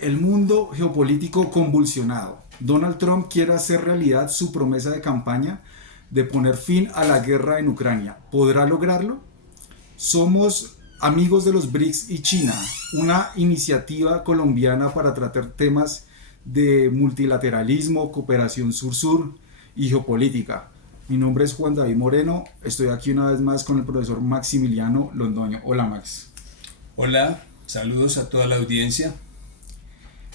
El mundo geopolítico convulsionado. Donald Trump quiere hacer realidad su promesa de campaña de poner fin a la guerra en Ucrania. ¿Podrá lograrlo? Somos amigos de los BRICS y China, una iniciativa colombiana para tratar temas de multilateralismo, cooperación sur-sur y geopolítica. Mi nombre es Juan David Moreno, estoy aquí una vez más con el profesor Maximiliano Londoño. Hola Max. Hola, saludos a toda la audiencia.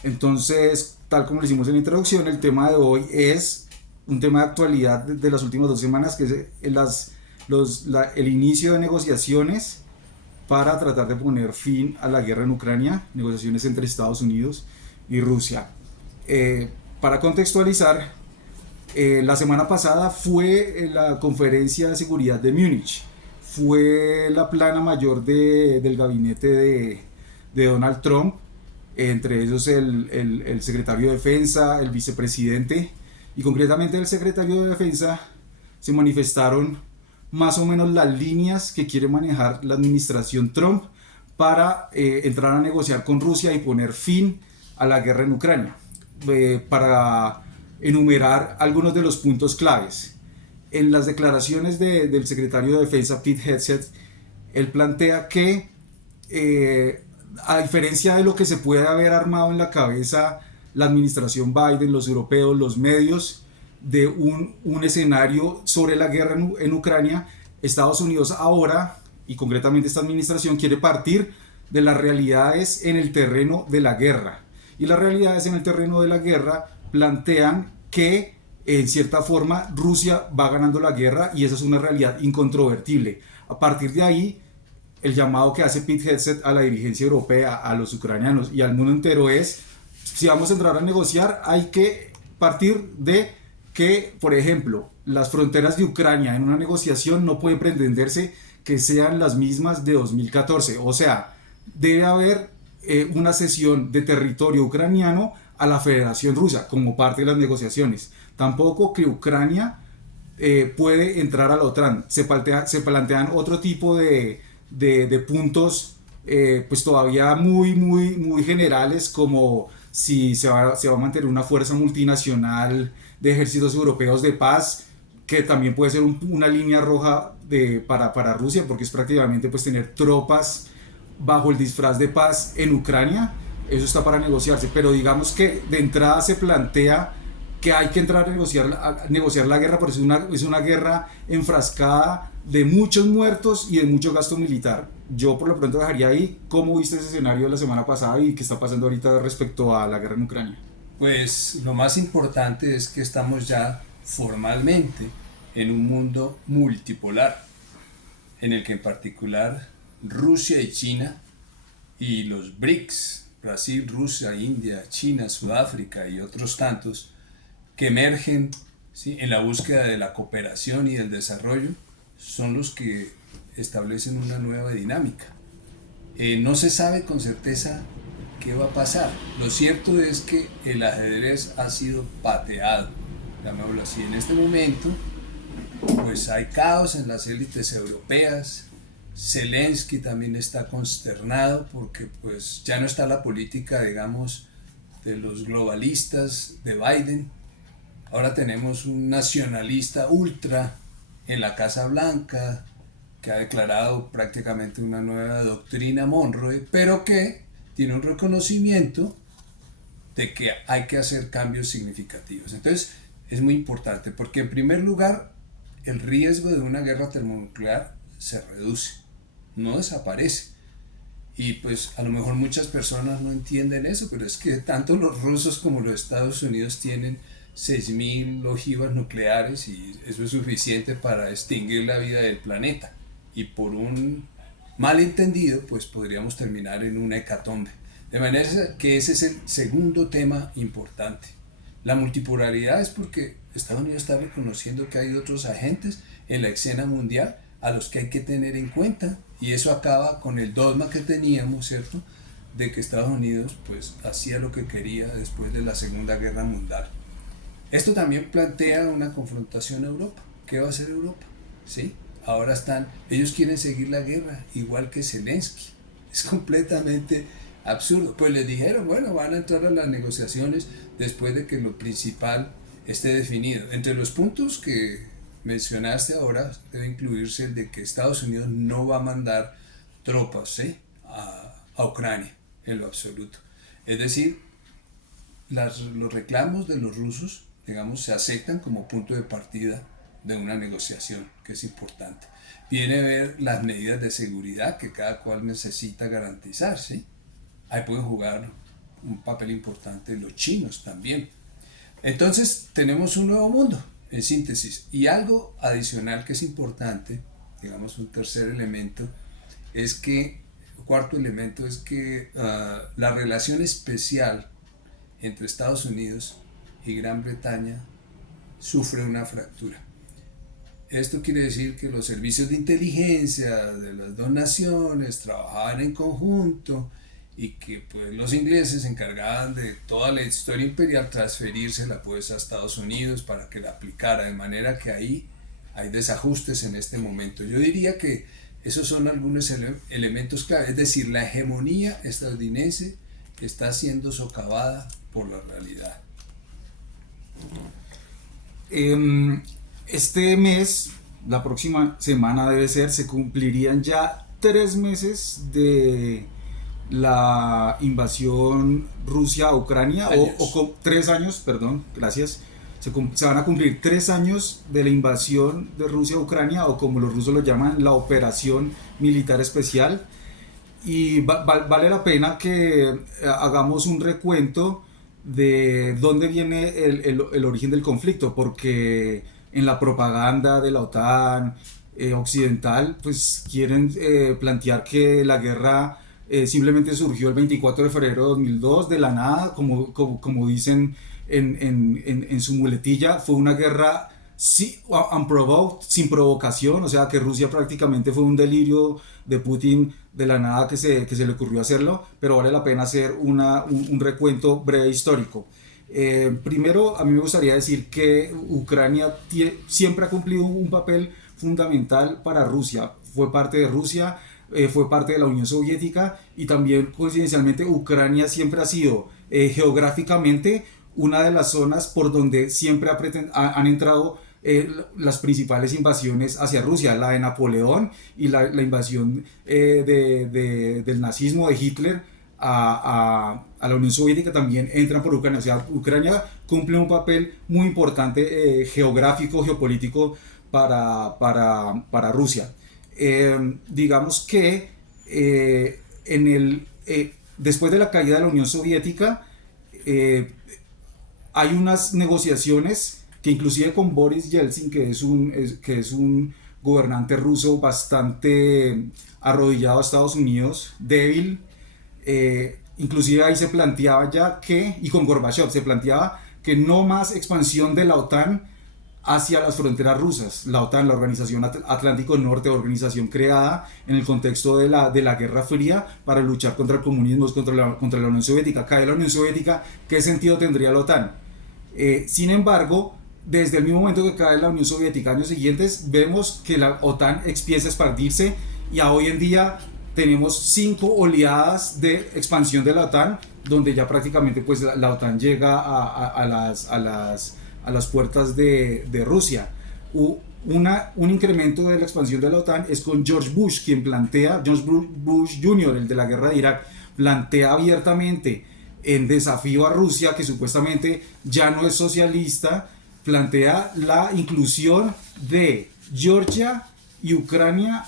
Entonces, tal como lo hicimos en la introducción, el tema de hoy es un tema de actualidad de las últimas 2 semanas, que es el inicio de negociaciones para tratar de poner fin a la guerra en Ucrania, negociaciones entre Estados Unidos y Rusia. Para contextualizar, la semana pasada fue la conferencia de seguridad de Múnich, fue la plana mayor del gabinete de Donald Trump, entre ellos el secretario de Defensa, el vicepresidente y concretamente el secretario de Defensa. Se manifestaron más o menos las líneas que quiere manejar la administración Trump para entrar a negociar con Rusia y poner fin a la guerra en Ucrania. Para enumerar algunos de los puntos claves. En las declaraciones del secretario de Defensa, Pete Hegseth, él plantea que a diferencia de lo que se puede haber armado en la cabeza la administración Biden, los europeos, los medios, de un escenario sobre la guerra en Ucrania, Estados Unidos ahora, y concretamente esta administración, quiere partir de las realidades en el terreno de la guerra. Y las realidades en el terreno de la guerra plantean que, en cierta forma, Rusia va ganando la guerra y esa es una realidad incontrovertible. A partir de ahí, el llamado que hace Pete Hegseth a la dirigencia europea, a los ucranianos y al mundo entero es: si vamos a entrar a negociar, hay que partir de que, por ejemplo, las fronteras de Ucrania en una negociación no pueden pretenderse que sean las mismas de 2014. O sea, debe haber una cesión de territorio ucraniano a la Federación Rusa como parte de las negociaciones. Tampoco que Ucrania puede entrar a la OTAN. Se plantean otro tipo de puntos pues todavía muy generales, como si se va a mantener una fuerza multinacional de ejércitos europeos de paz, que también puede ser una línea roja para Rusia, porque es prácticamente pues tener tropas bajo el disfraz de paz en Ucrania. Eso está para negociarse, pero digamos que de entrada se plantea que hay que entrar a negociar la guerra, porque es una guerra enfrascada de muchos muertos y de mucho gasto militar. Yo por lo pronto dejaría ahí. ¿Cómo viste ese escenario la semana pasada y qué está pasando ahorita respecto a la guerra en Ucrania? Pues lo más importante es que estamos ya formalmente en un mundo multipolar, en el que en particular Rusia y China y los BRICS, Brasil, Rusia, India, China, Sudáfrica y otros tantos, que emergen, ¿sí?, en la búsqueda de la cooperación y del desarrollo, son los que establecen una nueva dinámica. No se sabe con certeza qué va a pasar. Lo cierto es que el ajedrez ha sido pateado, llamémoslo así. En este momento, pues hay caos en las élites europeas. Zelensky también está consternado porque pues ya no está la política, digamos, de los globalistas de Biden. Ahora tenemos un nacionalista ultra en la Casa Blanca que ha declarado prácticamente una nueva doctrina Monroe, pero que tiene un reconocimiento de que hay que hacer cambios significativos. Entonces es muy importante porque, en primer lugar, el riesgo de una guerra termonuclear se reduce, no desaparece. Y pues a lo mejor muchas personas no entienden eso, pero es que tanto los rusos como los Estados Unidos tienen 6.000 ojivas nucleares y eso es suficiente para extinguir la vida del planeta. Y por un malentendido, pues podríamos terminar en una hecatombe. De manera que ese es el segundo tema importante. La multipolaridad es porque Estados Unidos está reconociendo que hay otros agentes en la escena mundial a los que hay que tener en cuenta, y eso acaba con el dogma que teníamos, ¿cierto?, de que Estados Unidos pues hacía lo que quería después de la Segunda Guerra Mundial. Esto también plantea una confrontación a Europa. ¿Qué va a hacer Europa? ¿Sí? Ahora ellos quieren seguir la guerra, igual que Zelensky. Es completamente absurdo. Pues les dijeron, bueno, van a entrar a las negociaciones después de que lo principal esté definido. Entre los puntos que mencionaste ahora debe incluirse el de que Estados Unidos no va a mandar tropas, ¿sí?, a Ucrania en lo absoluto. Es decir, los reclamos de los rusos, digamos, se aceptan como punto de partida de una negociación, que es importante. Viene a ver las medidas de seguridad que cada cual necesita garantizar, ¿sí? Ahí pueden jugar un papel importante los chinos también. Entonces tenemos un nuevo mundo, en síntesis. Y algo adicional que es importante, digamos un tercer elemento, es que, cuarto elemento, es que la relación especial entre Estados Unidos y Gran Bretaña sufre una fractura. Esto quiere decir que los servicios de inteligencia de las dos naciones trabajaban en conjunto y que pues los ingleses se encargaban de toda la historia imperial transferírsela pues a Estados Unidos para que la aplicara, de manera que ahí hay desajustes en este momento. Yo diría que esos son algunos elementos clave, es decir, la hegemonía estadounidense está siendo socavada por la realidad. Este mes, la próxima semana debe ser, se cumplirían ya 3 meses de la invasión Rusia a Ucrania, o 3 años, perdón, gracias. Se van a cumplir 3 años de la invasión de Rusia a Ucrania, o como los rusos lo llaman, la operación militar especial. Y vale la pena que hagamos un recuento de dónde viene el origen del conflicto, porque en la propaganda de la OTAN occidental pues quieren plantear que la guerra simplemente surgió el 24 de febrero de 2002 de la nada, como dicen en su muletilla. Fue una guerra unprovoked, sin provocación, o sea que Rusia prácticamente fue un delirio de Putin de la nada que se le ocurrió hacerlo, pero vale la pena hacer un recuento breve histórico. Primero, a mí me gustaría decir que Ucrania siempre ha cumplido un papel fundamental para Rusia. Fue parte de Rusia, fue parte de la Unión Soviética, y también coincidencialmente Ucrania siempre ha sido geográficamente una de las zonas por donde siempre han entrado las principales invasiones hacia Rusia, la de Napoleón y la invasión del nazismo de Hitler a la Unión Soviética también entran por Ucrania. O sea, Ucrania cumple un papel muy importante geográfico, geopolítico para Rusia. Digamos que después de la caída de la Unión Soviética hay unas negociaciones que inclusive con Boris Yeltsin, que es un gobernante ruso bastante arrodillado a Estados Unidos, débil, inclusive ahí se planteaba ya que, y con Gorbachev se planteaba que no más expansión de la OTAN hacia las fronteras rusas. La OTAN, la Organización Atlántico Norte, organización creada en el contexto de la Guerra Fría para luchar contra el comunismo, contra la Unión Soviética. Cae la Unión Soviética, ¿qué sentido tendría la OTAN? Sin embargo, desde el mismo momento que cae la Unión Soviética, años siguientes, vemos que la OTAN empieza a expandirse, y a hoy en día tenemos 5 oleadas de expansión de la OTAN, donde ya prácticamente pues, la OTAN llega a las puertas de Rusia. Un incremento de la expansión de la OTAN es con George Bush, George Bush Jr., el de la guerra de Irak, plantea abiertamente, en desafío a Rusia, que supuestamente ya no es socialista, plantea la inclusión de Georgia y Ucrania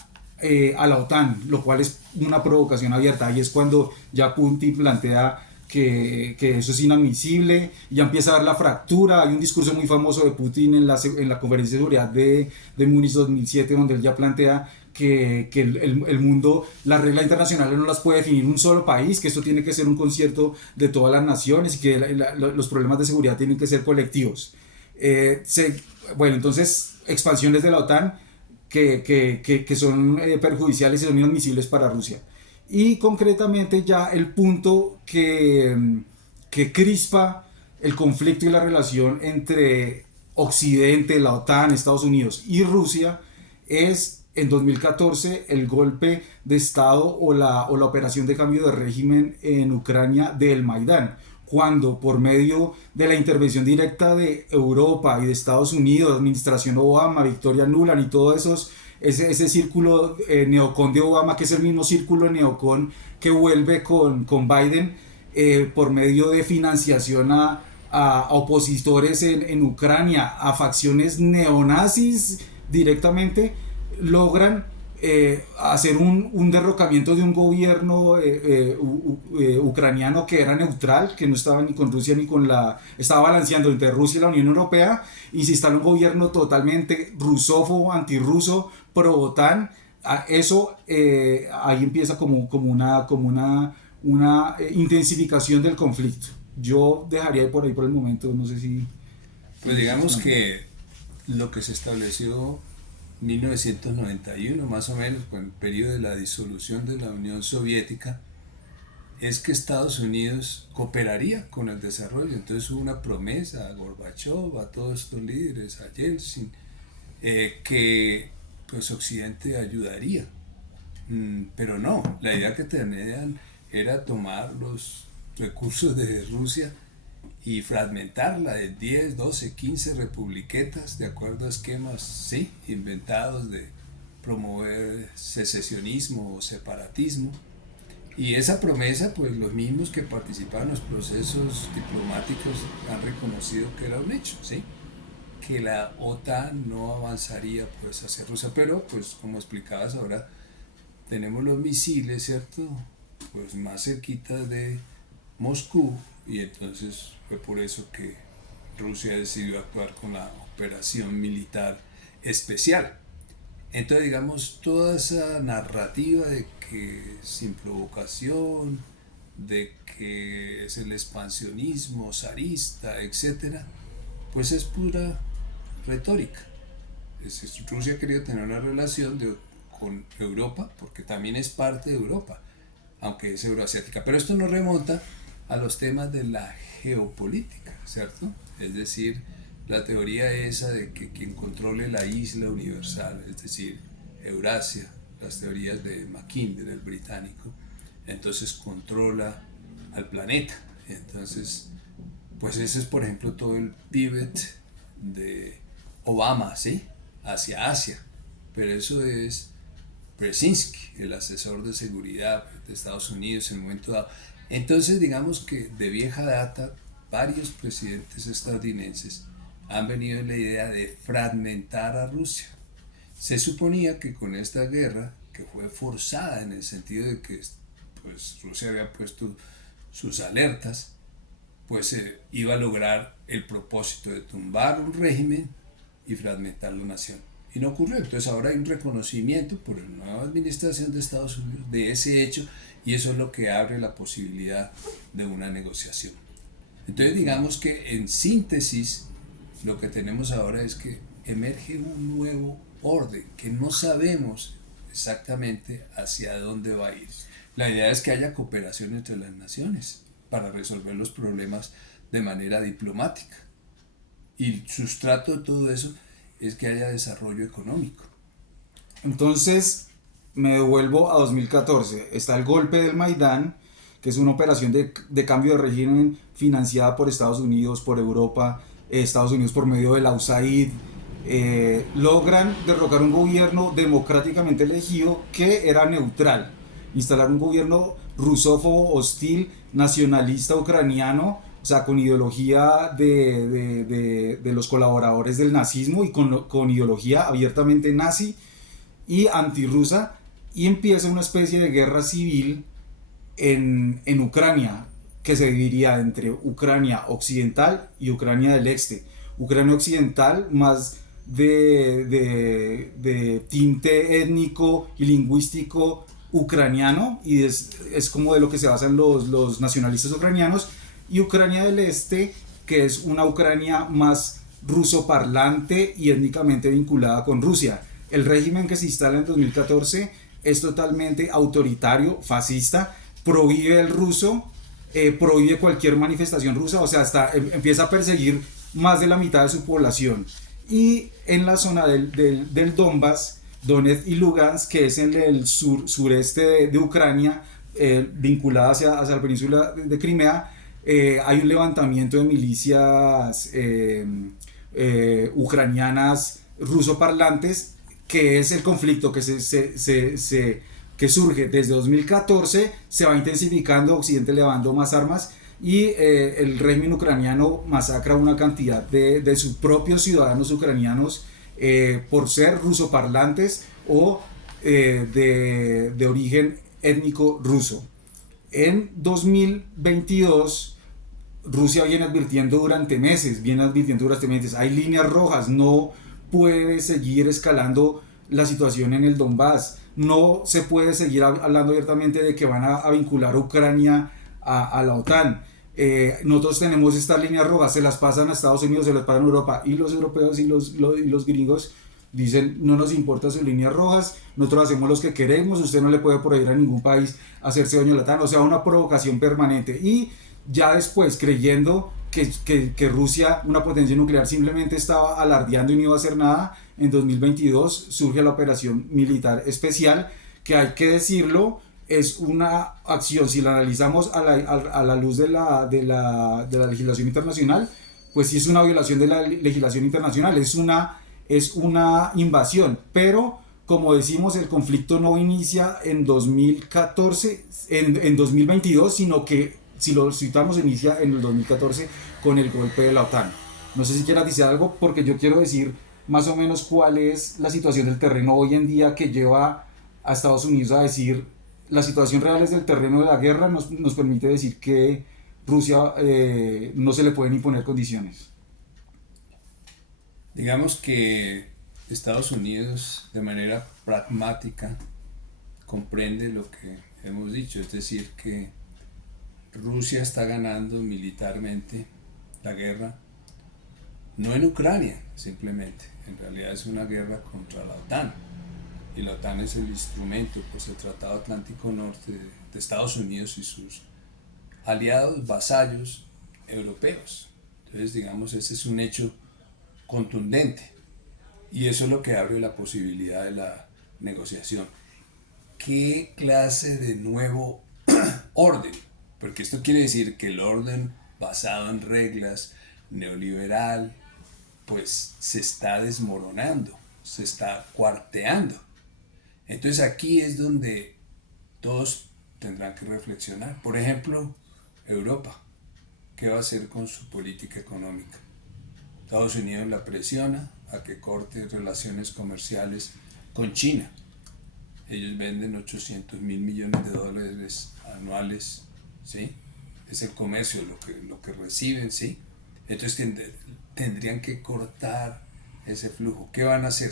a la OTAN, lo cual es una provocación abierta. Ahí es cuando ya Putin plantea que eso es inadmisible, ya empieza a dar la fractura. Hay un discurso muy famoso de Putin en la conferencia de seguridad de Múnich 2007, donde él ya plantea que el mundo, las reglas internacionales no las puede definir un solo país, que esto tiene que ser un concierto de todas las naciones, y que los problemas de seguridad tienen que ser colectivos. Bueno, entonces expansiones de la OTAN que son perjudiciales y son inadmisibles para Rusia. Y concretamente ya el punto que crispa el conflicto y la relación entre Occidente, la OTAN, Estados Unidos y Rusia es en 2014 el golpe de Estado o la operación de cambio de régimen en Ucrania del Maidán, cuando por medio de la intervención directa de Europa y de Estados Unidos, administración Obama, Victoria Nuland y todo ese círculo neocon de Obama, que es el mismo círculo neocon que vuelve con Biden, por medio de financiación a opositores en Ucrania, a facciones neonazis directamente, logran hacer un derrocamiento de un gobierno ucraniano que era neutral, que no estaba ni con Rusia ni con estaba balanceando entre Rusia y la Unión Europea, y se instala un gobierno totalmente rusófobo, antirruso, pro-OTAN. Eso ahí empieza como una intensificación del conflicto. Yo dejaría por ahí por el momento, no sé si... Pues digamos que lo que se estableció 1991 más o menos, con el periodo de la disolución de la Unión Soviética, es que Estados Unidos cooperaría con el desarrollo. Entonces hubo una promesa a Gorbachev, a todos estos líderes, a Yeltsin, que pues Occidente ayudaría. Pero no, la idea que tenían era tomar los recursos de Rusia y fragmentarla de 10, 12, 15 republiquetas de acuerdo a esquemas, sí, inventados de promover secesionismo o separatismo. Y esa promesa, pues los mismos que participaron en los procesos diplomáticos han reconocido que era un hecho, ¿sí? Que la OTAN no avanzaría pues hacia Rusia, pero pues como explicabas ahora, tenemos los misiles, ¿cierto? Pues más cerquita de Moscú, y entonces fue por eso que Rusia decidió actuar con la operación militar especial. Entonces digamos, toda esa narrativa de que sin provocación, de que es el expansionismo zarista, etc., pues es pura retórica. Rusia ha querido tener una relación con Europa, porque también es parte de Europa, aunque es euroasiática. Pero esto nos remonta a los temas de la geopolítica, ¿cierto? Es decir, la teoría esa de que quien controle la isla universal, es decir, Eurasia, las teorías de Mackinder, el británico, entonces controla al planeta. Entonces, pues ese es por ejemplo todo el pivot de Obama, ¿sí? Hacia Asia. Pero eso es Brzezinski, el asesor de seguridad de Estados Unidos en el momento dado. Entonces digamos que de vieja data varios presidentes estadounidenses han venido en la idea de fragmentar a Rusia. Se suponía que con esta guerra, que fue forzada en el sentido de que pues, Rusia había puesto sus alertas, pues iba a lograr el propósito de tumbar un régimen y fragmentar la nación. Y no ocurrió. Entonces ahora hay un reconocimiento por la nueva administración de Estados Unidos de ese hecho, y eso es lo que abre la posibilidad de una negociación. Entonces digamos que en síntesis lo que tenemos ahora es que emerge un nuevo orden que no sabemos exactamente hacia dónde va a ir. La idea es que haya cooperación entre las naciones para resolver los problemas de manera diplomática, y el sustrato de todo eso es que haya desarrollo económico. Entonces me devuelvo a 2014. Está el golpe del Maidán, que es una operación de cambio de régimen financiada por Estados Unidos, por Europa, Estados Unidos por medio de la USAID. Logran derrocar un gobierno democráticamente elegido que era neutral, instalar un gobierno rusófobo, hostil, nacionalista ucraniano, o sea, con ideología de los colaboradores del nazismo y con ideología abiertamente nazi y antirrusa, y empieza una especie de guerra civil en Ucrania, que se dividiría entre Ucrania occidental y Ucrania del este. Ucrania occidental más de tinte étnico y lingüístico ucraniano, y es como de lo que se basan los nacionalistas ucranianos, y Ucrania del este, que es una Ucrania más ruso parlante y étnicamente vinculada con Rusia. El régimen que se instala en 2014 es totalmente autoritario, fascista, prohíbe el ruso, prohíbe cualquier manifestación rusa, o sea, hasta empieza a perseguir más de la mitad de su población. Y en la zona del Donbass, Donetsk y Lugansk, que es en el sureste de Ucrania, vinculada hacia la península de Crimea, hay un levantamiento de milicias ucranianas rusoparlantes, que es el conflicto que que surge desde 2014, se va intensificando, Occidente le va dando más armas y el régimen ucraniano masacra una cantidad de sus propios ciudadanos ucranianos por ser rusoparlantes o de origen étnico ruso. En 2022 Rusia viene advirtiendo durante meses, hay líneas rojas, no puede seguir escalando la situación en el Donbass, no se puede seguir hablando abiertamente de que van a vincular a Ucrania a la OTAN. Nosotros tenemos estas líneas rojas, se las pasan a Estados Unidos, se las pasan a Europa, y los europeos y los gringos dicen: no nos importa sus líneas rojas, nosotros hacemos los que queremos, usted no le puede prohibir a ningún país hacerse dueño de la OTAN. O sea, una provocación permanente. Y ya después, creyendo que Rusia, una potencia nuclear, simplemente estaba alardeando y no iba a hacer nada, en 2022 surge la operación militar especial, que hay que decirlo, es una acción, si la analizamos a la luz de la legislación internacional, pues sí es una violación de la legislación internacional, es una invasión, pero como decimos, el conflicto no inicia en 2014, en 2022, sino que, si lo citamos, inicia en el 2014 con el golpe de la OTAN. No sé si quieras decir algo, porque yo quiero decir más o menos cuál es la situación del terreno hoy en día que lleva a Estados Unidos a decir: la situación real es del terreno de la guerra, nos permite decir que Rusia no se le pueden imponer condiciones. Digamos que Estados Unidos, de manera pragmática, comprende lo que hemos dicho, es decir, que Rusia está ganando militarmente la guerra, no en Ucrania simplemente, en realidad es una guerra contra la OTAN, y la OTAN es el instrumento, pues el Tratado Atlántico Norte de Estados Unidos y sus aliados, vasallos europeos. Entonces, digamos, ese es un hecho contundente, y eso es lo que abre la posibilidad de la negociación. ¿Qué clase de nuevo orden? Porque esto quiere decir que el orden basado en reglas, neoliberal, pues se está desmoronando, se está cuarteando. Entonces aquí es donde todos tendrán que reflexionar. Por ejemplo, Europa, ¿qué va a hacer con su política económica? Estados Unidos la presiona a que corte relaciones comerciales con China. Ellos venden 800 mil millones de dólares anuales, ¿sí? Es el comercio lo que reciben, ¿sí? Entonces tendrían que cortar ese flujo. ¿Qué van a hacer?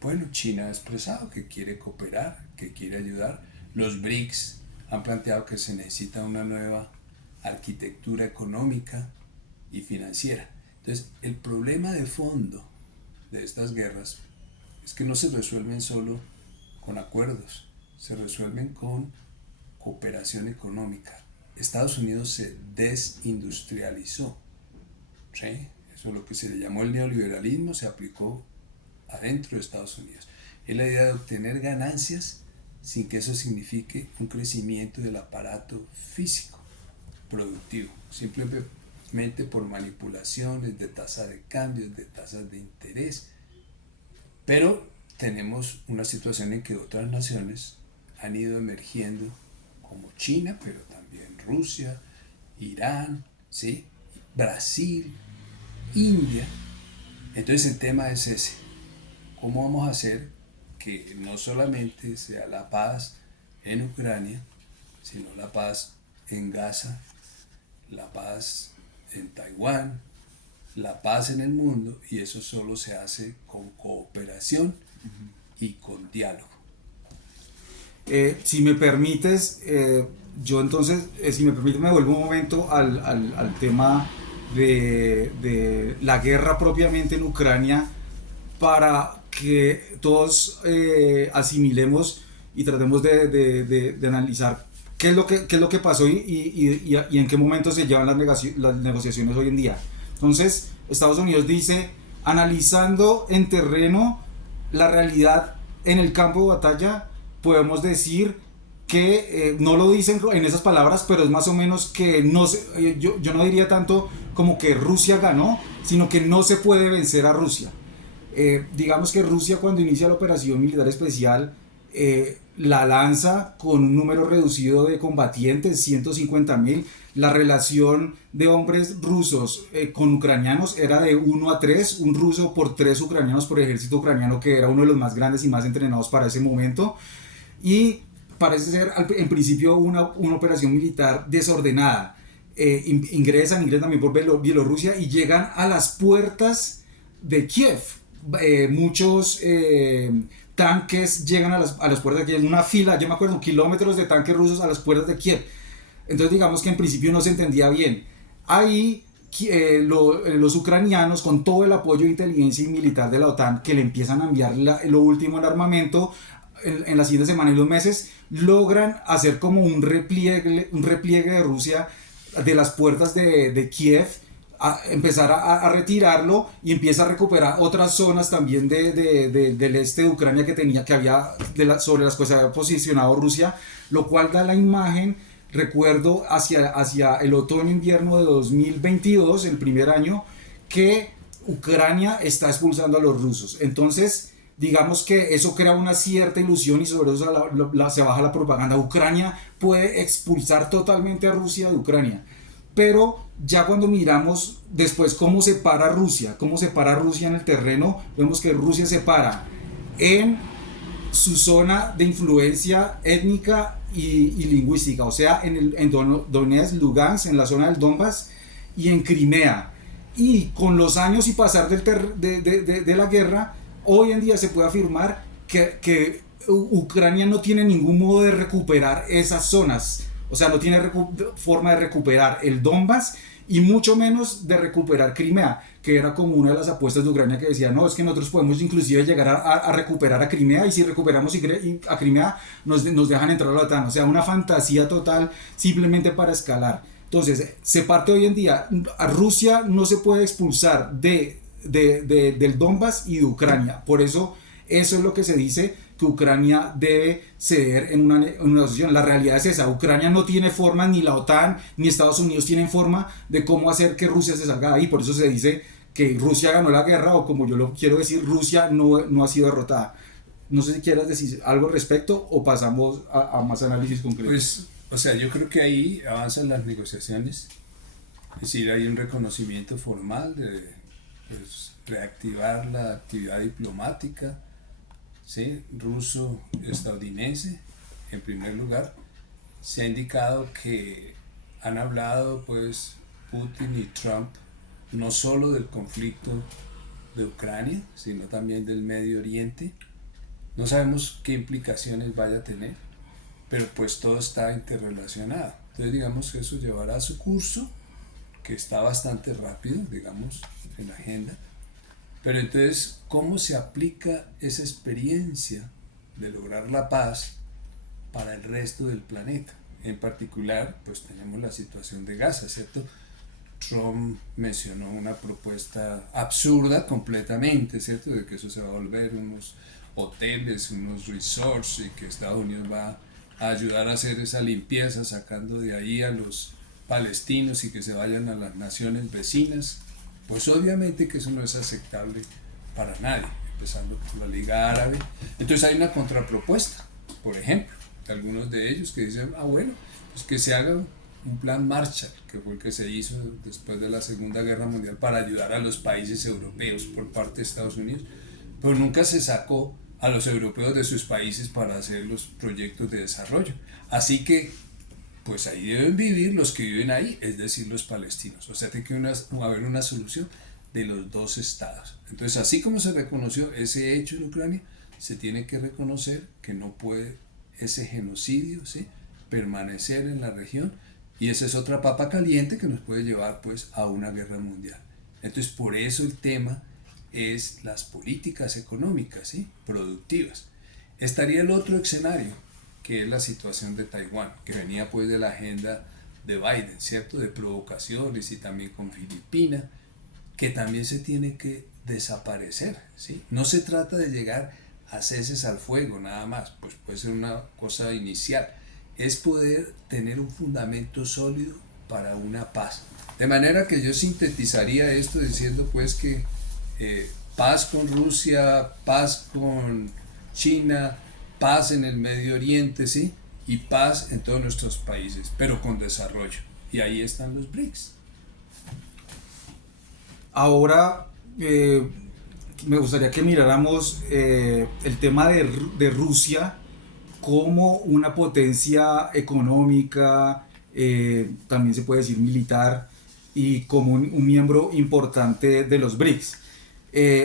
Bueno, China ha expresado que quiere cooperar, que quiere ayudar. Los BRICS han planteado que se necesita una nueva arquitectura económica y financiera. Entonces, el problema de fondo de estas guerras es que no se resuelven solo con acuerdos, se resuelven con cooperación económica. Estados Unidos se desindustrializó, ¿sí? Eso es lo que se le llamó el neoliberalismo, se aplicó adentro de Estados Unidos. Es la idea de obtener ganancias sin que eso signifique un crecimiento del aparato físico productivo, simplemente por manipulaciones de tasa de cambio, de tasas de interés. Pero tenemos una situación en que otras naciones han ido emergiendo, como China, pero también Rusia, Irán, ¿sí? Brasil, India. Entonces el tema es ese: ¿cómo vamos a hacer que no solamente sea la paz en Ucrania, sino la paz en Gaza, la paz en Taiwán, la paz en el mundo? Y eso solo se hace con cooperación y con diálogo. Si me permites, yo entonces, si me permite, me vuelvo un momento al tema de la guerra propiamente en Ucrania, para que todos asimilemos y tratemos de analizar qué es lo que pasó y en qué momento se llevan las negociaciones hoy en día. Entonces, Estados Unidos dice: analizando en terreno la realidad en el campo de batalla, podemos decir que no lo dicen en esas palabras, pero es más o menos que no se, yo no diría tanto como que Rusia ganó, sino que no se puede vencer a Rusia. Digamos que Rusia, cuando inicia la operación militar especial, la lanza con un número reducido de combatientes, 150.000. La relación de hombres rusos con ucranianos era de 1 a 3, un ruso por 3 ucranianos por ejército ucraniano, que era uno de los más grandes y más entrenados para ese momento. Y parece ser en principio una operación militar desordenada. Ingresan también por Bielorrusia y llegan a las puertas de Kiev. Muchos tanques llegan a las puertas de Kiev, una fila, yo me acuerdo, kilómetros de tanques rusos a las puertas de Kiev. Entonces digamos que en principio no se entendía bien. Ahí los ucranianos, con todo el apoyo de inteligencia y militar de la OTAN, que le empiezan a enviar lo último en armamento, en las siguientes semanas y los meses, logran hacer como un repliegue de Rusia de las puertas de Kiev, empezar a retirarlo, y empieza a recuperar otras zonas también del este de Ucrania que había sobre las que se había posicionado Rusia, lo cual da la imagen, recuerdo, hacia el otoño-invierno de 2022, el primer año, que Ucrania está expulsando a los rusos. Entonces, digamos que eso crea una cierta ilusión, y sobre eso se baja la propaganda. Ucrania puede expulsar totalmente a Rusia de Ucrania. Pero ya cuando miramos después cómo se para Rusia en el terreno, vemos que Rusia se para en su zona de influencia étnica y lingüística, o sea, en Donetsk, Lugansk, en la zona del Donbass, y en Crimea. Y con los años y pasar de la guerra, hoy en día se puede afirmar que Ucrania no tiene ningún modo de recuperar esas zonas. O sea, no tiene forma de recuperar el Donbass, y mucho menos de recuperar Crimea, que era como una de las apuestas de Ucrania, que decía, no, es que nosotros podemos inclusive llegar a recuperar a Crimea, y si recuperamos a Crimea nos dejan entrar a la OTAN. O sea, una fantasía total simplemente para escalar. Entonces, se parte hoy en día, a Rusia no se puede expulsar del Donbass y de Ucrania. Por eso es lo que se dice, que Ucrania debe ceder en una negociación. La realidad es esa: Ucrania no tiene forma, ni la OTAN ni Estados Unidos tienen forma de cómo hacer que Rusia se salga de ahí. Por eso se dice que Rusia ganó la guerra, o como yo lo quiero decir, Rusia no ha sido derrotada. No sé si quieras decir algo al respecto, o pasamos a más análisis concretos. Pues, o sea, yo creo que ahí avanzan las negociaciones, es decir, hay un reconocimiento formal de, pues, reactivar la actividad diplomática, ¿sí?, ruso-estadounidense. En primer lugar, se ha indicado que han hablado, pues, Putin y Trump, no solo del conflicto de Ucrania, sino también del Medio Oriente. No sabemos qué implicaciones vaya a tener, pero pues todo está interrelacionado. Entonces digamos que eso llevará su curso, que está bastante rápido, digamos, en la agenda. Pero entonces, ¿cómo se aplica esa experiencia de lograr la paz para el resto del planeta? En particular, pues tenemos la situación de Gaza, ¿cierto? Trump mencionó una propuesta absurda completamente, ¿cierto?, de que eso se va a volver unos hoteles, unos resorts, y que Estados Unidos va a ayudar a hacer esa limpieza, sacando de ahí a los palestinos y que se vayan a las naciones vecinas. Pues obviamente que eso no es aceptable para nadie, empezando por la Liga Árabe. Entonces hay una contrapropuesta, por ejemplo, de algunos de ellos que dicen, bueno, pues que se haga un plan Marshall, que fue el que se hizo después de la Segunda Guerra Mundial para ayudar a los países europeos por parte de Estados Unidos, pero nunca se sacó a los europeos de sus países para hacer los proyectos de desarrollo. Así que pues ahí deben vivir los que viven ahí, es decir, los palestinos. O sea, tiene que haber una solución de los dos estados. Entonces, así como se reconoció ese hecho en Ucrania, se tiene que reconocer que no puede ese genocidio, ¿sí?, permanecer en la región, y esa es otra papa caliente que nos puede llevar pues a una guerra mundial. Entonces, por eso el tema es las políticas económicas, ¿sí?, productivas. Estaría el otro escenario, que es la situación de Taiwán, que venía pues de la agenda de Biden, ¿cierto?, de provocaciones, y también con Filipinas, que también se tiene que desaparecer, ¿sí? No se trata de llegar a ceses al fuego nada más, pues puede ser una cosa inicial, es poder tener un fundamento sólido para una paz. De manera que yo sintetizaría esto diciendo pues que paz con Rusia, paz con China, paz en el Medio Oriente, ¿sí? Y paz en todos nuestros países, pero con desarrollo. Y ahí están los BRICS. Ahora, me gustaría que miráramos el tema de Rusia como una potencia económica, también se puede decir militar, y como un miembro importante de los BRICS.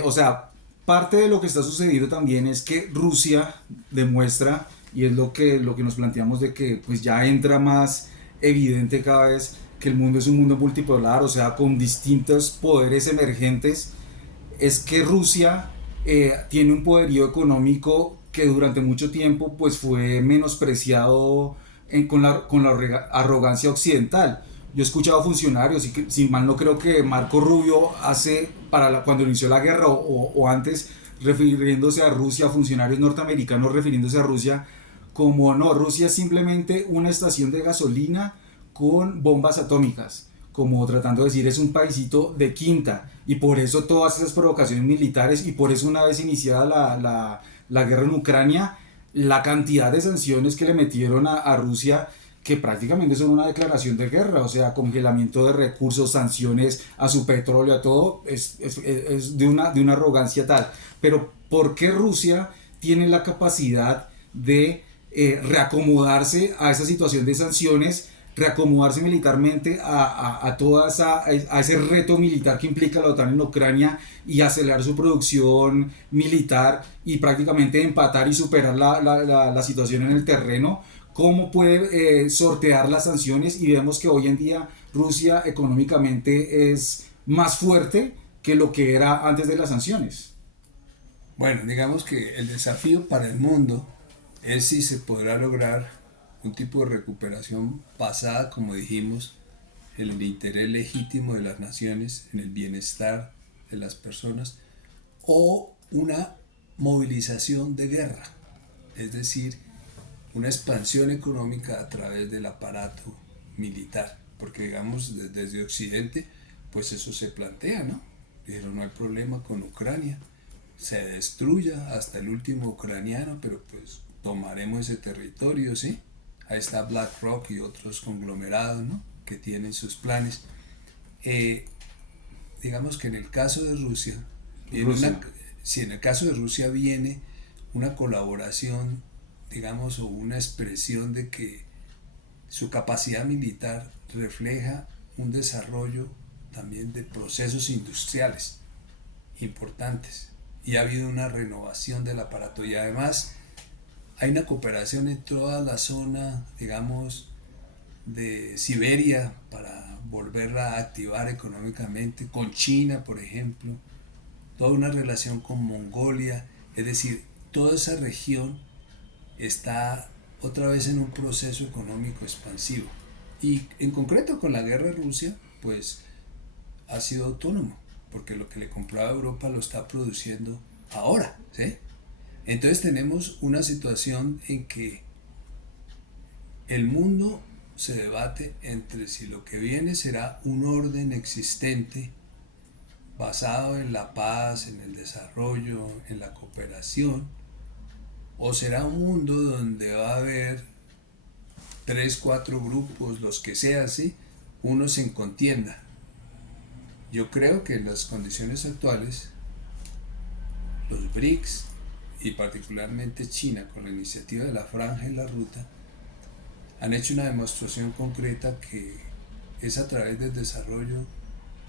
O sea, parte de lo que está sucediendo también es que Rusia demuestra, y es lo que nos planteamos de que pues ya entra más evidente cada vez, que el mundo es un mundo multipolar, o sea, con distintos poderes emergentes, es que Rusia tiene un poderío económico que durante mucho tiempo pues fue menospreciado con la arrogancia occidental. Yo he escuchado funcionarios, y que, si mal no creo que Marco Rubio cuando inició la guerra o antes, refiriéndose a Rusia, funcionarios norteamericanos refiriéndose a Rusia como no, Rusia es simplemente una estación de gasolina con bombas atómicas, como tratando de decir es un paisito de quinta, y por eso todas esas provocaciones militares, y por eso una vez iniciada la guerra en Ucrania, la cantidad de sanciones que le metieron a Rusia, que prácticamente son una declaración de guerra, o sea, congelamiento de recursos, sanciones a su petróleo, a todo, es de una arrogancia tal. Pero ¿por qué Rusia tiene la capacidad de reacomodarse a esa situación de sanciones, reacomodarse militarmente a ese reto militar que implica la OTAN en Ucrania, y acelerar su producción militar y prácticamente empatar y superar la situación en el terreno? ¿Cómo puede sortear las sanciones? Y vemos que hoy en día Rusia económicamente es más fuerte que lo que era antes de las sanciones. Bueno, digamos que el desafío para el mundo es si se podrá lograr un tipo de recuperación basada, como dijimos, en el interés legítimo de las naciones, en el bienestar de las personas, o una movilización de guerra, es decir, una expansión económica a través del aparato militar, porque digamos desde Occidente, pues eso se plantea, ¿no? Dijeron no hay problema con Ucrania, se destruya hasta el último ucraniano, pero pues tomaremos ese territorio, ¿sí? Ahí está BlackRock y otros conglomerados, ¿no? Que tienen sus planes. Digamos que en el caso de Rusia, si en el caso de Rusia viene una colaboración, digamos, o una expresión de que su capacidad militar refleja un desarrollo también de procesos industriales importantes, y ha habido una renovación del aparato, y además hay una cooperación en toda la zona, digamos, de Siberia para volverla a activar económicamente, con China, por ejemplo, toda una relación con Mongolia, es decir, toda esa región está otra vez en un proceso económico expansivo. Y en concreto con la guerra de Rusia, pues ha sido autónomo, porque lo que le compraba a Europa lo está produciendo ahora, ¿sí? Entonces tenemos una situación en que el mundo se debate entre si lo que viene será un orden existente basado en la paz, en el desarrollo, en la cooperación, o será un mundo donde va a haber 3, 4 grupos, los que sea así, unos en contienda. Yo creo que en las condiciones actuales, los BRICS, y particularmente China, con la iniciativa de la Franja y la Ruta, han hecho una demostración concreta que es a través del desarrollo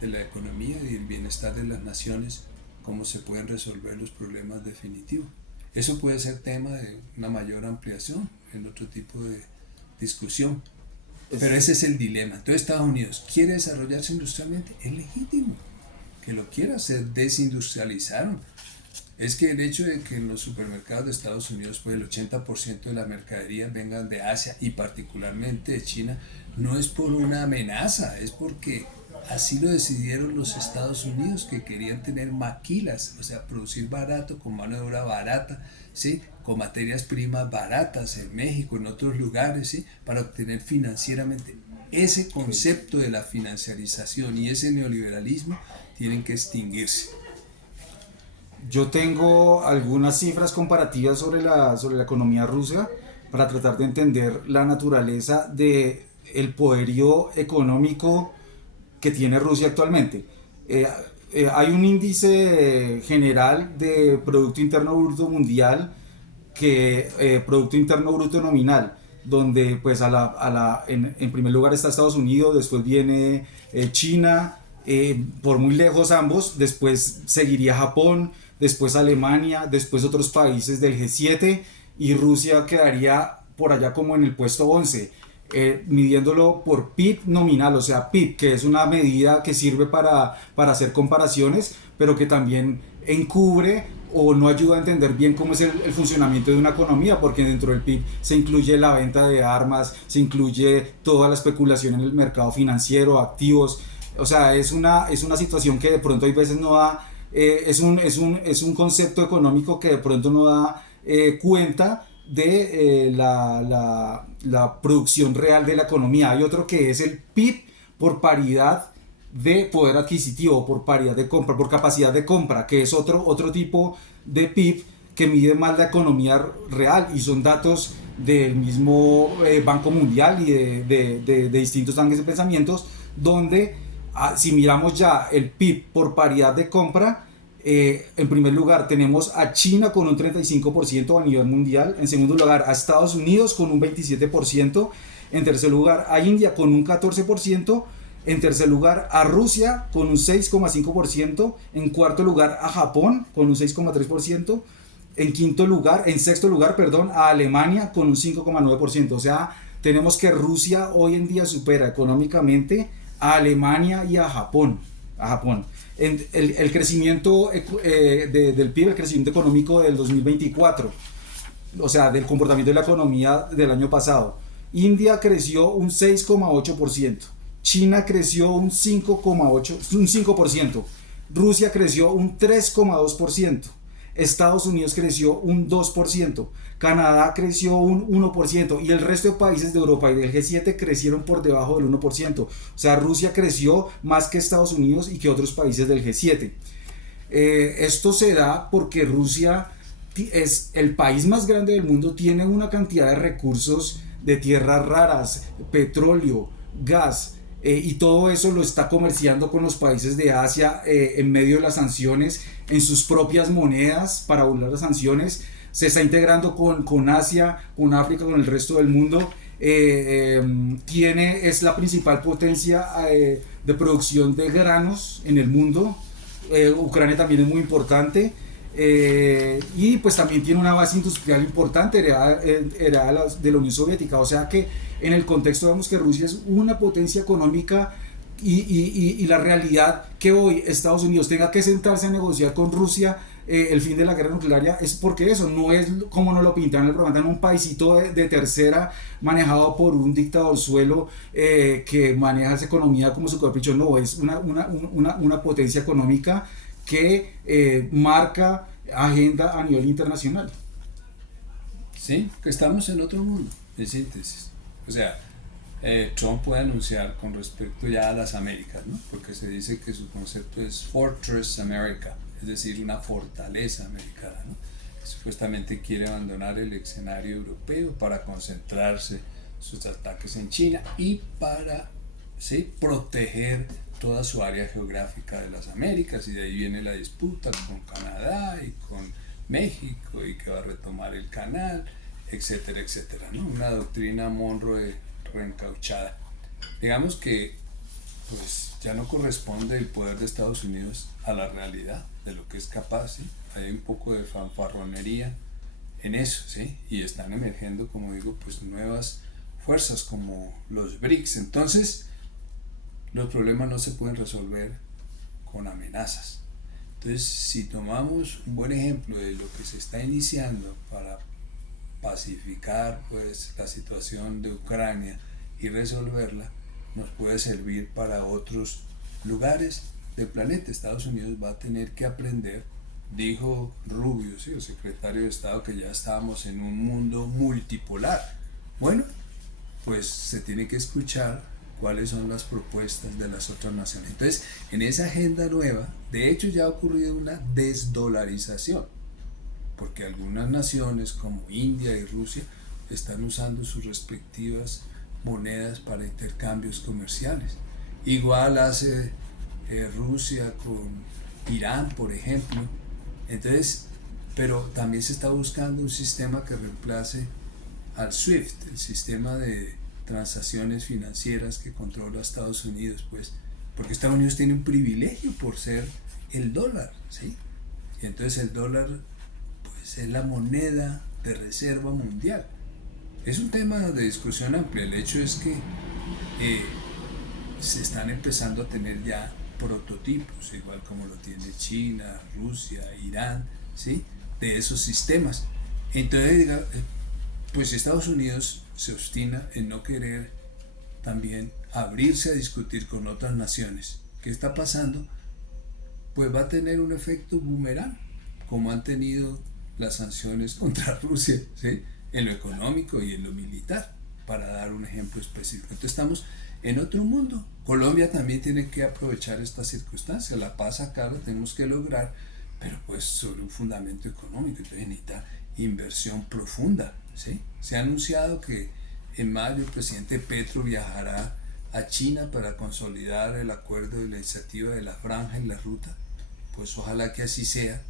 de la economía y el bienestar de las naciones cómo se pueden resolver los problemas definitivos. Eso puede ser tema de una mayor ampliación en otro tipo de discusión. Pero ese es el dilema. Entonces Estados Unidos quiere desarrollarse industrialmente, es legítimo que lo quiera, se desindustrializaron. Es que el hecho de que en los supermercados de Estados Unidos pues el 80% de la mercadería vengan de Asia y particularmente de China, no es por una amenaza, es porque Así lo decidieron los Estados Unidos, que querían tener maquilas, o sea, producir barato, con mano de obra barata, ¿sí? Con materias primas baratas en México, en otros lugares, ¿sí? Para obtener financieramente. Ese concepto de la financiarización y ese neoliberalismo tienen que extinguirse. Yo tengo algunas cifras comparativas sobre la economía rusa para tratar de entender la naturaleza de el poderío económico que tiene Rusia actualmente. Eh, Hay un índice general de Producto Interno Bruto Mundial, que Producto Interno Bruto nominal, donde pues en primer lugar está Estados Unidos, después viene China, por muy lejos ambos, después seguiría Japón, después Alemania, después otros países del G7 y Rusia quedaría por allá como en el puesto 11, midiéndolo por PIB nominal, o sea, PIB, que es una medida que sirve para hacer comparaciones, pero que también encubre o no ayuda a entender bien cómo es el funcionamiento de una economía, porque dentro del PIB se incluye la venta de armas, se incluye toda la especulación en el mercado financiero, activos, o sea, es una situación que de pronto hay veces no da, es un concepto económico que de pronto no da cuenta de la producción real de la economía. Hay otro que es el PIB por paridad de poder adquisitivo, por paridad de compra, por capacidad de compra, que es otro tipo de PIB que mide más la economía real y son datos del mismo Banco Mundial y de distintos ángulos de pensamientos, donde si miramos ya el PIB por paridad de compra, en primer lugar tenemos a China con un 35% a nivel mundial, en segundo lugar a Estados Unidos con un 27%, en tercer lugar a India con un 14%, en tercer lugar a Rusia con un 6,5%, en cuarto lugar a Japón con un 6,3%, en sexto lugar, perdón, a Alemania con un 5,9%. O sea, tenemos que Rusia hoy en día supera económicamente a Alemania y a Japón. El crecimiento del PIB, el crecimiento económico del 2024, o sea, del comportamiento de la economía del año pasado. India creció un 6,8%, China creció un 5%, Rusia creció un 3,2%, Estados Unidos creció un 2%, Canadá creció un 1% y el resto de países de Europa y del G7 crecieron por debajo del 1%. O sea, Rusia creció más que Estados Unidos y que otros países del G7. Esto se da porque Rusia es el país más grande del mundo, tiene una cantidad de recursos de tierras raras, petróleo, gas, y todo eso lo está comerciando con los países de Asia en medio de las sanciones, en sus propias monedas para burlar las sanciones. Se está integrando con Asia, con África, con el resto del mundo. Es la principal potencia de producción de granos en el mundo. Ucrania también es muy importante. Y pues también tiene una base industrial importante heredada de la Unión Soviética, o sea que en el contexto vemos que Rusia es una potencia económica y la realidad que hoy Estados Unidos tenga que sentarse a negociar con Rusia el fin de la guerra nuclear es porque eso no es como nos lo pintan en el programa, en un paisito de tercera manejado por un dictador suelo que maneja esa economía como su capricho. No, es una potencia económica que marca agenda a nivel internacional. Sí, que estamos en otro mundo, en síntesis. O sea, Trump puede anunciar con respecto ya a las Américas, ¿no? Porque se dice que su concepto es Fortress America, es decir, una fortaleza americana, ¿no? Supuestamente quiere abandonar el escenario europeo para concentrarse sus ataques en China y para, ¿sí?, proteger toda su área geográfica de las Américas, y de ahí viene la disputa con Canadá y con México y que va a retomar el canal, etcétera, etcétera, ¿no? Una doctrina Monroe reencauchada. Digamos que pues ya no corresponde el poder de Estados Unidos a la realidad de lo que es capaz, ¿sí? Hay un poco de fanfarronería en eso, ¿sí? Y están emergiendo, como digo, pues nuevas fuerzas como los BRICS. Entonces, los problemas no se pueden resolver con amenazas. Entonces, si tomamos un buen ejemplo de lo que se está iniciando para pacificar pues la situación de Ucrania y resolverla, nos puede servir para otros lugares del planeta. Estados Unidos va a tener que aprender, dijo Rubio, ¿sí?, el secretario de Estado, que ya estábamos en un mundo multipolar. Bueno, pues se tiene que escuchar cuáles son las propuestas de las otras naciones. Entonces, en esa agenda nueva, de hecho ya ha ocurrido una desdolarización, porque algunas naciones como India y Rusia están usando sus respectivas monedas para intercambios comerciales. Igual hace Rusia con Irán, por ejemplo. Entonces, pero también se está buscando un sistema que reemplace al SWIFT, el sistema de transacciones financieras que controla Estados Unidos, pues, porque Estados Unidos tiene un privilegio por ser el dólar, ¿sí? Y entonces el dólar, pues, es la moneda de reserva mundial. Es un tema de discusión amplia. El hecho es que se están empezando a tener ya prototipos, igual como lo tiene China, Rusia, Irán, ¿sí?, de esos sistemas. Entonces, pues Estados Unidos se obstina en no querer también abrirse a discutir con otras naciones. ¿Qué está pasando? Pues va a tener un efecto boomerang, como han tenido las sanciones contra Rusia, ¿sí?, en lo económico y en lo militar, para dar un ejemplo específico. Entonces estamos en otro mundo. Colombia también tiene que aprovechar esta circunstancia. La paz acá lo tenemos que lograr, pero pues sobre un fundamento económico. Entonces necesita inversión profunda, ¿sí? Se ha anunciado que en mayo el presidente Petro viajará a China para consolidar el acuerdo de la iniciativa de la franja y la ruta. Pues ojalá que así sea.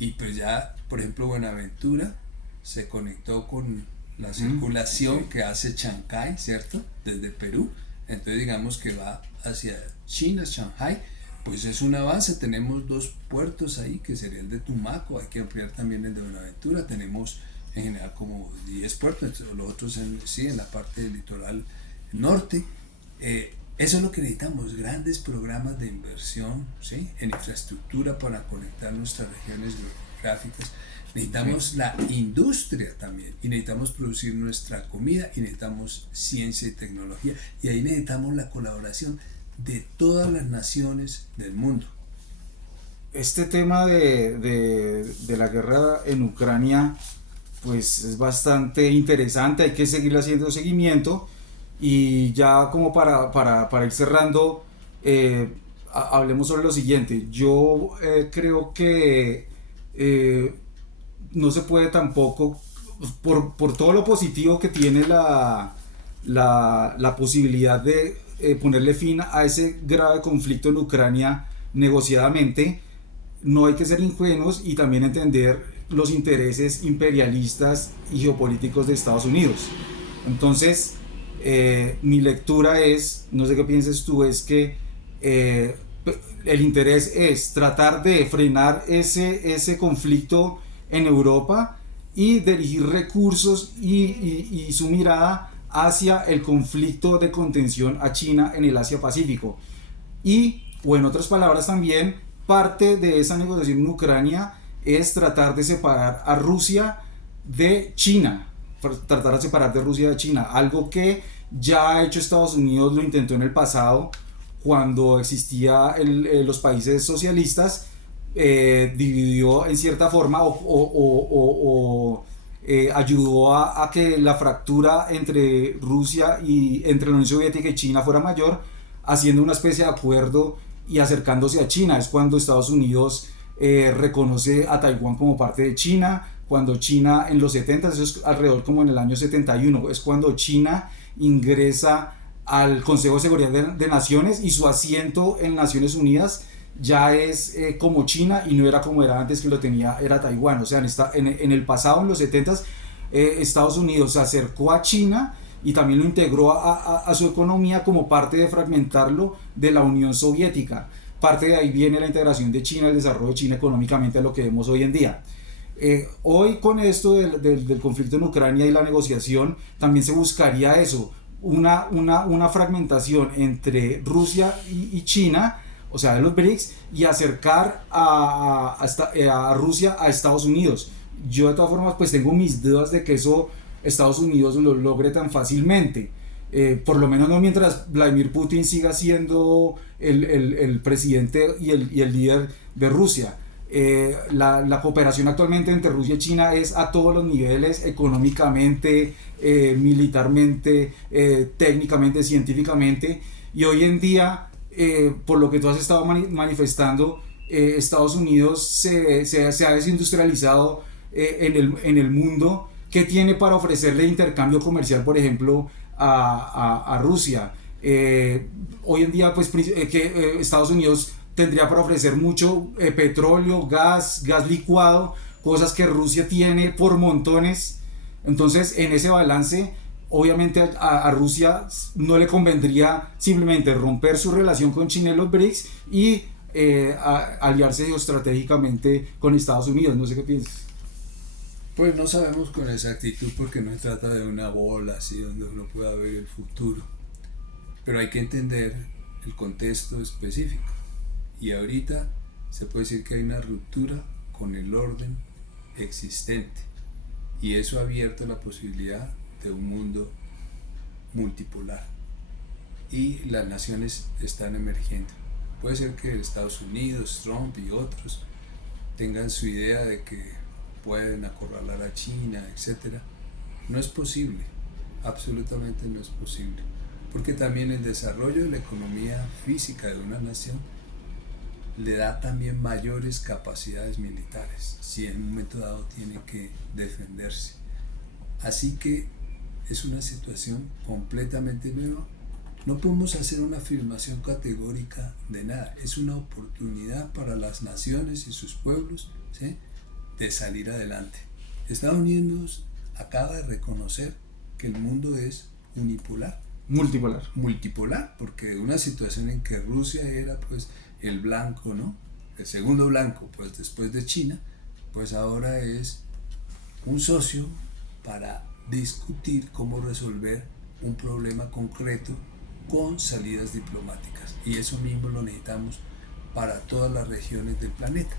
Y pues ya, por ejemplo, Buenaventura se conectó con la circulación que hace Chancay, ¿cierto?, desde Perú. Entonces digamos que va hacia China, Shanghai. Pues es un avance. Tenemos 2 puertos ahí, que sería el de Tumaco, hay que ampliar también el de Buenaventura. Tenemos en general como 10 puertos, los otros en la parte del litoral norte. Eso es lo que necesitamos, grandes programas de inversión, ¿sí?, en infraestructura para conectar nuestras regiones geográficas. Necesitamos la industria también, y necesitamos producir nuestra comida, y necesitamos ciencia y tecnología, y ahí necesitamos la colaboración de todas las naciones del mundo. Este tema de la guerra en Ucrania, pues es bastante interesante, hay que seguir haciendo seguimiento. Y ya como para ir cerrando, hablemos sobre lo siguiente. Yo creo que no se puede tampoco, por todo lo positivo que tiene la posibilidad de ponerle fin a ese grave conflicto en Ucrania negociadamente, no hay que ser ingenuos y también entender los intereses imperialistas y geopolíticos de Estados Unidos. Entonces, mi lectura es, no sé qué pienses tú, es que el interés es tratar de frenar ese conflicto en Europa y dirigir recursos y su mirada hacia el conflicto de contención a China en el Asia-Pacífico. O en otras palabras también, parte de esa negociación en Ucrania es tratar de separar a Rusia de China, tratar de separar de Rusia de China, algo que ya ha hecho Estados Unidos, lo intentó en el pasado cuando existía los países socialistas, dividió en cierta forma ayudó a que la fractura entre Rusia y entre la Unión Soviética y China fuera mayor, haciendo una especie de acuerdo y acercándose a China. Es cuando Estados Unidos reconoce a Taiwán como parte de China, cuando China en los 70, eso es alrededor como en el año 71, es cuando China ingresa al Consejo de Seguridad de Naciones y su asiento en Naciones Unidas ya es como China y no era como era antes, que lo tenía, era Taiwán. O sea, en el pasado, en los 70s, Estados Unidos se acercó a China y también lo integró a su economía como parte de fragmentarlo de la Unión Soviética. Parte de ahí viene la integración de China, el desarrollo de China económicamente a lo que vemos hoy en día. Hoy con esto del conflicto en Ucrania y la negociación, también se buscaría eso, una fragmentación entre Rusia y China, o sea, de los BRICS, y acercar a Rusia a Estados Unidos. Yo de todas formas pues tengo mis dudas de que eso Estados Unidos lo logre tan fácilmente. por lo menos no mientras Vladimir Putin siga siendo el presidente y el líder de Rusia. La cooperación actualmente entre Rusia y China es a todos los niveles, económicamente, militarmente, técnicamente, científicamente, y hoy en día, por lo que tú has estado manifestando, Estados Unidos se ha desindustrializado en el mundo. ¿Qué tiene para ofrecerle intercambio comercial, por ejemplo, a Rusia? Hoy en día, pues, Estados Unidos tendría para ofrecer mucho petróleo, gas licuado, cosas que Rusia tiene por montones. Entonces, en ese balance, obviamente a Rusia no le convendría simplemente romper su relación con China y los BRICS y aliarse geoestratégicamente con Estados Unidos. No sé qué piensas. Pues no sabemos con exactitud porque no se trata de una bola así donde uno pueda ver el futuro, pero hay que entender el contexto específico. Y ahorita se puede decir que hay una ruptura con el orden existente y eso ha abierto la posibilidad de un mundo multipolar y las naciones están emergiendo. Puede ser que Estados Unidos, Trump y otros tengan su idea de que pueden acorralar a China, etc. No es posible, absolutamente no es posible, porque también el desarrollo de la economía física de una nación le da también mayores capacidades militares si en un momento dado tiene que defenderse. Así que es una situación completamente nueva. No podemos hacer una afirmación categórica de nada. Es una oportunidad para las naciones y sus pueblos, ¿sí?, de salir adelante. Estados Unidos acaba de reconocer que el mundo es unipolar. Multipolar, porque una situación en que Rusia era pues el blanco, ¿no?, el segundo blanco, pues después de China, pues ahora es un socio para discutir cómo resolver un problema concreto con salidas diplomáticas, y eso mismo lo necesitamos para todas las regiones del planeta.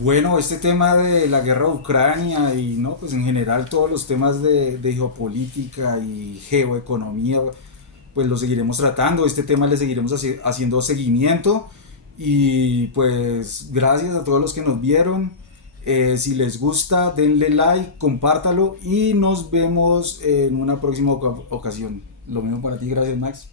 Bueno, este tema de la guerra de Ucrania y no, pues en general todos los temas de geopolítica y geoeconomía, pues lo seguiremos tratando. Este tema le seguiremos haciendo seguimiento y pues gracias a todos los que nos vieron. Si les gusta, denle like, compártalo y nos vemos en una próxima ocasión. Lo mismo para ti, gracias Max.